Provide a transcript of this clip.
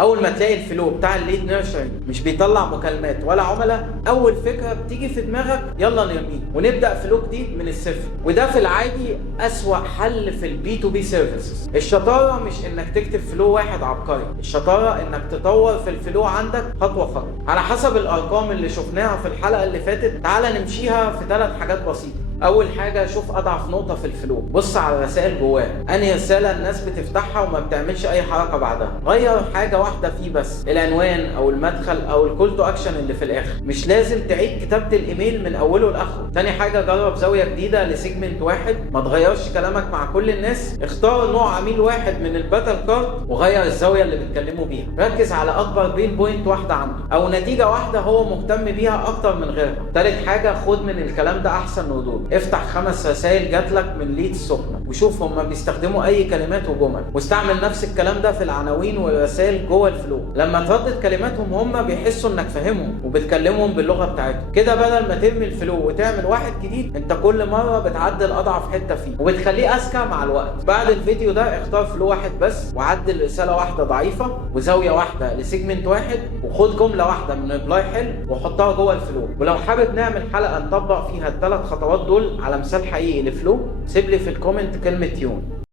اول ما تلاقي الفلو بتاع الليد نيرشرنج مش بيطلع مكالمات ولا عملاء، اول فكره بتيجي في دماغك يلا نرميه ونبدا فلو جديد من الصفر. وده في العادي اسوأ حل في البي تو بي سيرفيسز. الشطاره مش انك تكتب فلو واحد عبقري، الشطاره انك تطور في الفلو عندك خطوه خطوه على حسب الارقام اللي شفناها في الحلقه اللي فاتت. تعالى نمشيها في 3 حاجات بسيطه. اول حاجه، شوف اضعف نقطه في الفلو، بص على الرسائل جواه، انهي رساله الناس بتفتحها وما بتعملش اي حركه بعدها. غير حاجه واحده فيه بس، العنوان او المدخل او الكول تو اكشن اللي في الاخر، مش لازم تعيد كتابه الايميل من اوله لاخره. تاني حاجه، جرب زاويه جديده لسيجمنت واحد، ما تغيرش كلامك مع كل الناس، اختار نوع عميل واحد من الباتل كارد وغير الزاويه اللي بتكلموا بيها. ركز على اكبر بين بوينت واحده عنده او نتيجه واحده هو مهتم بيها اكتر من غيرها. تالت حاجه، خد من الكلام ده احسن ردود، افتح 5 رسائل جاتلك من ليد سخنه وشوف هما بيستخدموا اي كلمات وجمل، واستعمل نفس الكلام ده في العناوين والرسائل جوه الفلو. لما تردد كلماتهم هما بيحسوا انك فاهمهم وبتكلمهم باللغه بتاعتهم. كده بدل ما ترمي الفلو وتعمل واحد جديد، انت كل مره بتعدل اضعف حته فيه وبتخليه اذكى مع الوقت. بعد الفيديو ده اختار فلو واحد بس وعدل رساله واحده ضعيفه وزاويه واحده لسيجمنت واحد، وخد جمله واحده من ريبلاي حلو وحطها جوه الفلو. ولو حابب نعمل حلقه نطبق فيها ال3 خطوات دول على مثال حقيقي لفلو، سيب لي في الكومنت كلمة يون.